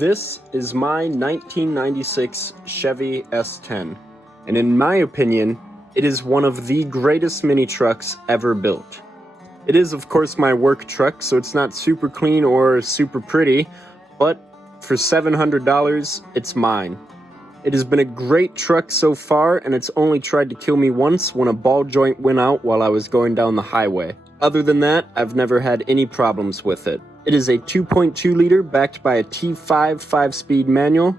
This is my 1996 Chevy S10, and in my opinion, it is one of the greatest mini trucks ever built. It is of course my work truck, so it's not super clean or super pretty, but for $700, it's mine. It has been a great truck so far, and it's only tried to kill me once when a ball joint went out while I was going down the highway. Other than that, I've never had any problems with it. It is a 2.2 liter backed by a T5 5-speed manual,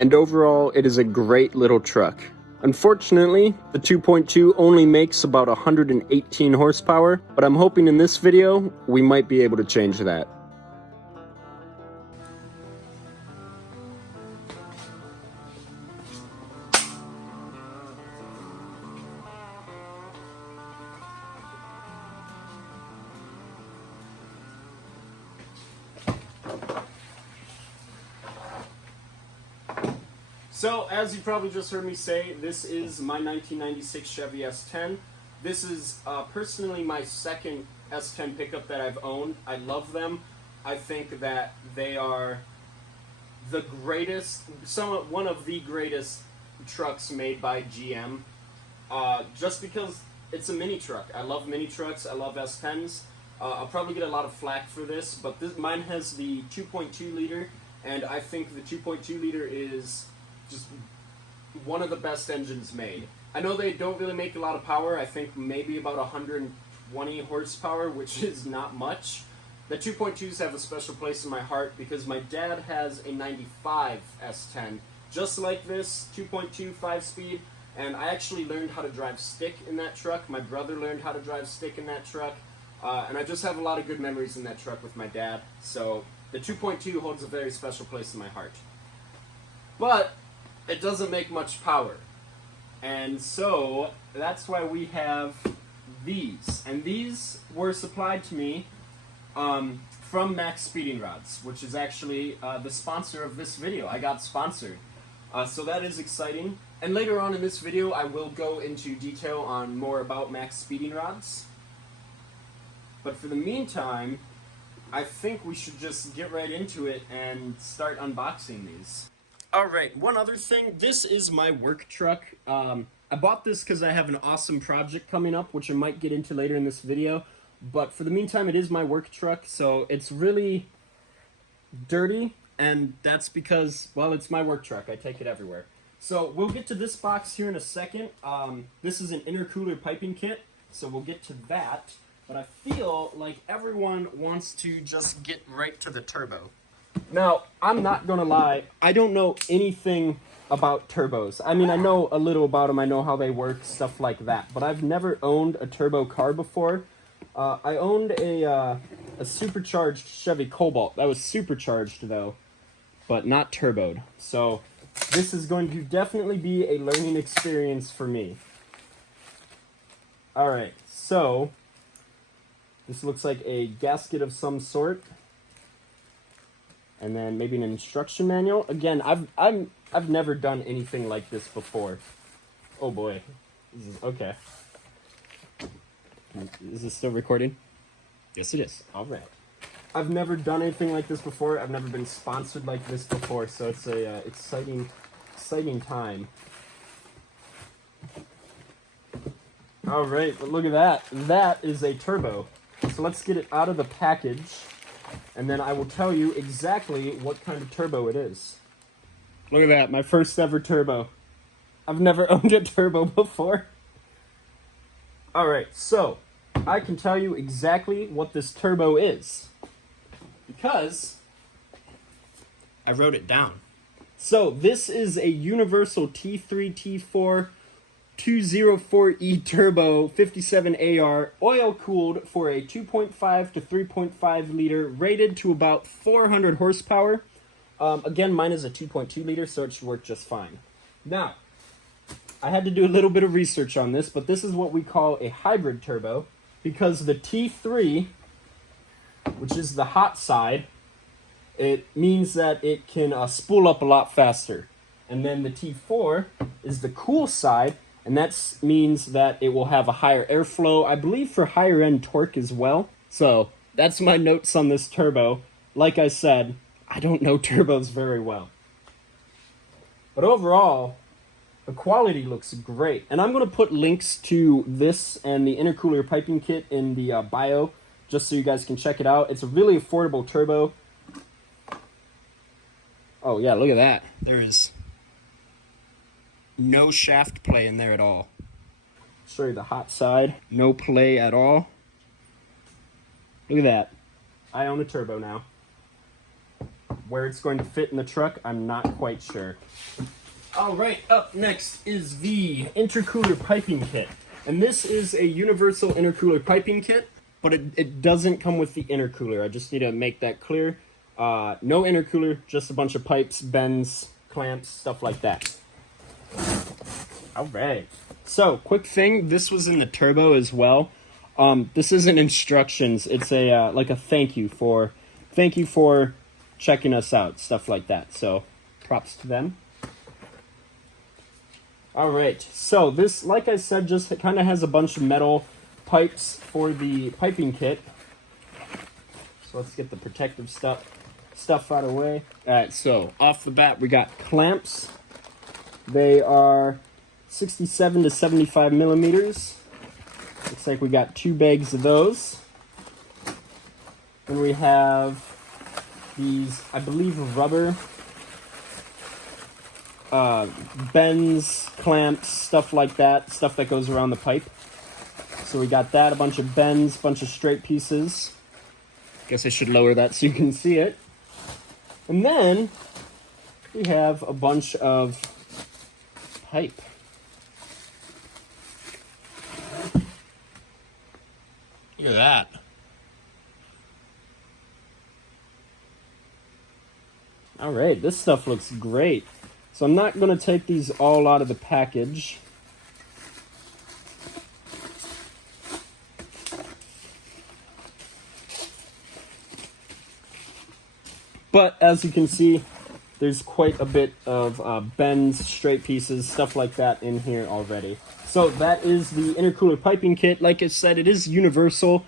and overall it is a great little truck. Unfortunately, the 2.2 only makes about 118 horsepower, but I'm hoping in this video we might be able to change that. So, as you probably just heard me say, this is my 1996 Chevy S10. This is personally my second S10 pickup that I've owned. I love them. I think that they are the greatest, one of the greatest trucks made by GM. Just because it's a mini truck. I love mini trucks. I love S10s. I'll probably get a lot of flack for this, but mine has the 2.2 liter, and I think the 2.2 liter is just one of the best engines made. I know they don't really make a lot of power. I think maybe about 120 horsepower, which is not much. The 2.2s have a special place in my heart because my dad has a 95 S10, just like this, 2.2 5-speed, and I actually learned how to drive stick in that truck. My brother learned how to drive stick in that truck, and I just have a lot of good memories in that truck with my dad, so the 2.2 holds a very special place in my heart. But it doesn't make much power, and so that's why we have these, and these were supplied to me from Max Speeding Rods, which is actually the sponsor of this video. I got sponsored, so that is exciting, and later on in this video I will go into detail on more about Max Speeding Rods, but for the meantime I think we should just get right into it and start unboxing these. Alright, one other thing, this is my work truck. I bought this because I have an awesome project coming up, which I might get into later in this video, but for the meantime it is my work truck, so it's really dirty, and that's because, well, it's my work truck. I take it everywhere. So we'll get to this box here in a second. This is an intercooler piping kit, so we'll get to that, but I feel like everyone wants to just get right to the turbo. Now, I'm not gonna lie, I don't know anything about turbos. I mean, I know a little about them, I know how they work, stuff like that, but I've never owned a turbo car before. I owned a supercharged Chevy Cobalt. That was supercharged, though, but not turboed. So, this is going to definitely be a learning experience for me. Alright, so, this looks like a gasket of some sort. And then maybe an instruction manual. Again, I've never done anything like this before. Oh boy, this is okay. Is this still recording? Yes, it is. All right. I've never done anything like this before. I've never been sponsored like this before, so it's a exciting time. All right, but look at that. That is a turbo. So let's get it out of the package, and then I will tell you exactly what kind of turbo it is. Look at that, my first ever turbo. I've never owned a turbo before. Alright, so I can tell you exactly what this turbo is, because I wrote it down. So this is a universal T3 T4 204E turbo 57AR, oil cooled for a 2.5 to 3.5 liter, rated to about 400 horsepower. Again, mine is a 2.2 liter, so it should work just fine. Now, I had to do a little bit of research on this, but this is what we call a hybrid turbo, because the T3, which is the hot side, it means that it can spool up a lot faster. And then the T4 is the cool side, and that means that it will have a higher airflow, I believe for higher end torque as well. So that's my notes on this turbo. Like I said, I don't know turbos very well. But overall, the quality looks great. And I'm going to put links to this and the intercooler piping kit in the bio, just so you guys can check it out. It's a really affordable turbo. Oh yeah, look at that. There is no shaft play in there at all. Show you the hot side. No play at all. Look at that. I own a turbo now. Where it's going to fit in the truck, I'm not quite sure. Alright, up next is the intercooler piping kit. And this is a universal intercooler piping kit, but it doesn't come with the intercooler. I just need to make that clear. No intercooler, just a bunch of pipes, bends, clamps, stuff like that. Alright. So, quick thing, this was in the turbo as well. This isn't instructions, it's a like a thank you for checking us out, stuff like that. So, props to them. Alright, so this, like I said, just kind of has a bunch of metal pipes for the piping kit. So let's get the protective stuff out of the way. Alright, so off the bat we got clamps. They are 67 to 75 millimeters. Looks like we got 2 bags of those. Then we have these, I believe, rubber bends, clamps, stuff like that, stuff that goes around the pipe. So we got that, a bunch of bends, bunch of straight pieces. Guess I should lower that so you can see it. And then we have a bunch of pipe. Look at that. Alright, this stuff looks great. So I'm not going to take these all out of the package. But as you can see, there's quite a bit of bends, straight pieces, stuff like that in here already. So that is the intercooler piping kit. Like I said, it is universal,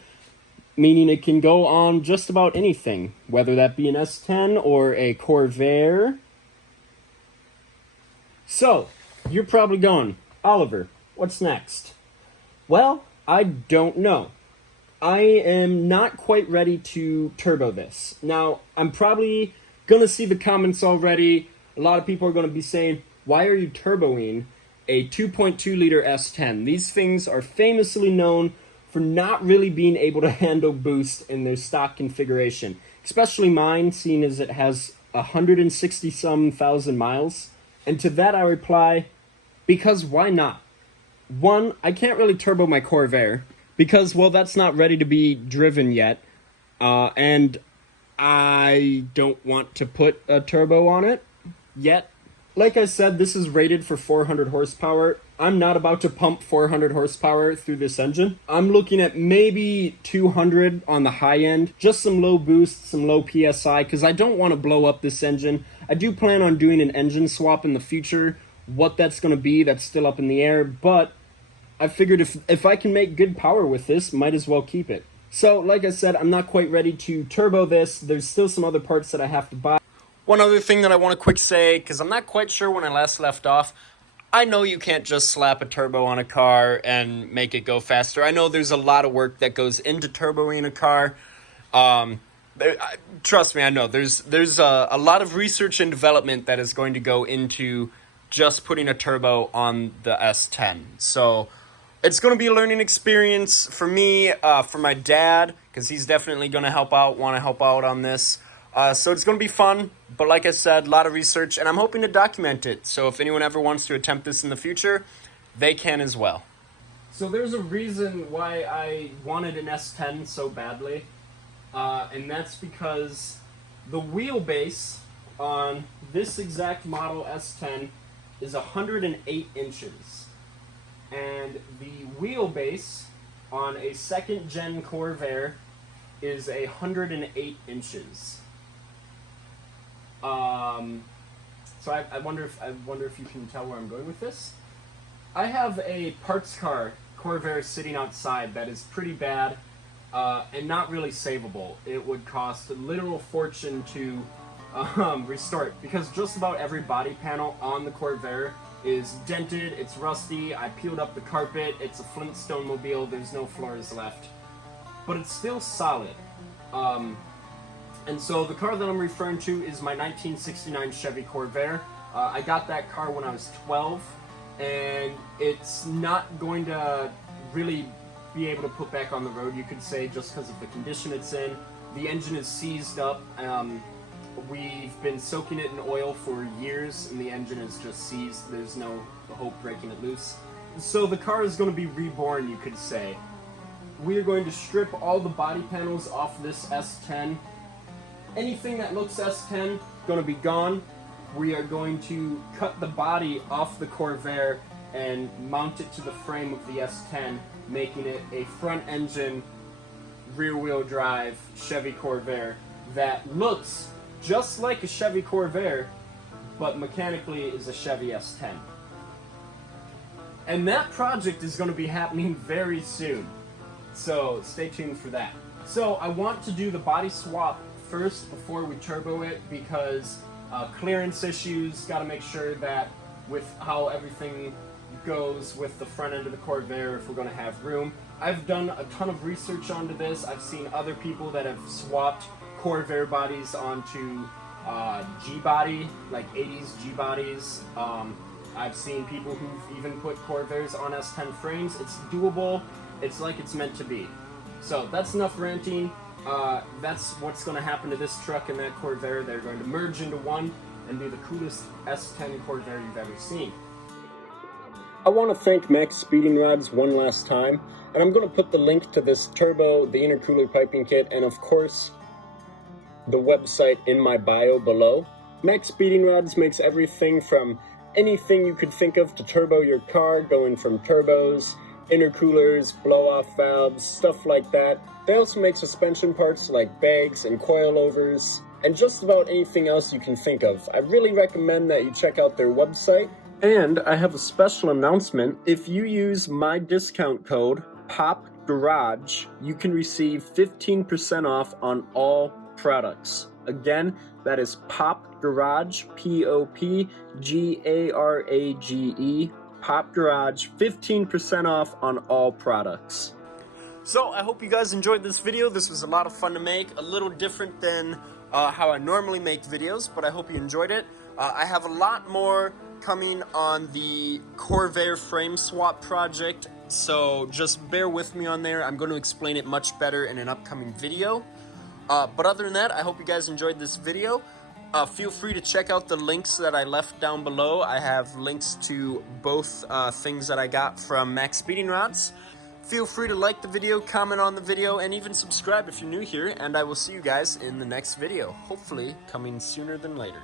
meaning it can go on just about anything, whether that be an S10 or a Corvair. So, you're probably going, Oliver, what's next? Well, I don't know. I am not quite ready to turbo this. Now, I'm probably going to see the comments already. A lot of people are going to be saying, why are you turboing a 2.2 liter S10? These things are famously known for not really being able to handle boost in their stock configuration. Especially mine, seeing as it has 160-some thousand miles. And to that I reply, because why not? One, I can't really turbo my Corvair, because, well, that's not ready to be driven yet. And I don't want to put a turbo on it yet. Like I said, this is rated for 400 horsepower. I'm not about to pump 400 horsepower through this engine. I'm looking at maybe 200 on the high end. Just some low boost, some low PSI, because I don't want to blow up this engine. I do plan on doing an engine swap in the future. What that's going to be, that's still up in the air. But I figured if I can make good power with this, might as well keep it. So, like I said, I'm not quite ready to turbo this. There's still some other parts that I have to buy. One other thing that I want to quick say, because I'm not quite sure when I last left off, I know you can't just slap a turbo on a car and make it go faster. I know there's a lot of work that goes into turboing a car. Trust me, I know. There's a lot of research and development that is going to go into just putting a turbo on the S10. So it's going to be a learning experience for me, for my dad, because he's definitely going to want to help out on this. So it's going to be fun, but like I said, a lot of research, and I'm hoping to document it. So if anyone ever wants to attempt this in the future, they can as well. So there's a reason why I wanted an S10 so badly, and that's because the wheelbase on this exact model S10 is 108 inches. And the wheelbase on a second-gen Corvair is 108 inches. So I wonder if you can tell where I'm going with this. I have a parts car Corvair sitting outside that is pretty bad and not really savable. It would cost a literal fortune to restore it, because just about every body panel on the Corvair is dented, it's rusty, I peeled up the carpet, it's a Flintstone mobile, there's no floors left. But it's still solid. And so the car that I'm referring to is my 1969 Chevy Corvair. I got that car when I was 12, and it's not going to really be able to put back on the road, you could say, just because of the condition it's in. The engine is seized up. We've been soaking it in oil for years, and the engine is just seized. There's no hope breaking it loose. So the car is going to be reborn, you could say. We are going to strip all the body panels off this S10. Anything that looks S10, going to be gone. We are going to cut the body off the Corvair and mount it to the frame of the S10, making it a front-engine, rear-wheel drive Chevy Corvair that looks just like a Chevy Corvair, but mechanically is a Chevy S10. And that project is going to be happening very soon, so stay tuned for that. So I want to do the body swap first before we turbo it, because clearance issues, got to make sure that with how everything goes with the front end of the Corvair, if we're going to have room. I've done a ton of research onto this. I've seen other people that have swapped Corvair bodies onto G-body, like 80s G-bodies. I've seen people who've even put Corvairs on S10 frames. It's doable. It's like it's meant to be. So that's enough ranting. That's what's going to happen to this truck and that Corvair. They're going to merge into one and be the coolest S10 Corvair you've ever seen. I want to thank Max Speeding Rods one last time, and I'm going to put the link to this turbo, the intercooler piping kit, and of course the website in my bio below. Max Speeding Rods makes everything from anything you could think of to turbo your car, going from turbos, intercoolers, blow-off valves, stuff like that. They also make suspension parts like bags and coilovers, and just about anything else you can think of. I really recommend that you check out their website. And I have a special announcement. If you use my discount code, POPGARAGE, you can receive 15% off on all products. Again, that is POPGARAGE, POPGARAGE, POPGARAGE, 15% off on all products. So I hope you guys enjoyed this video. This was a lot of fun to make, a little different than how I normally make videos, but I hope you enjoyed it. I have a lot more coming on the Corvair frame swap project, so just bear with me on there. I'm going to explain it much better in an upcoming video. But other than that, I hope you guys enjoyed this video. Feel free to check out the links that I left down below. I have links to both things that I got from Max Speeding Rods. Feel free to like the video, comment on the video, and even subscribe if you're new here, and I will see you guys in the next video, hopefully coming sooner than later.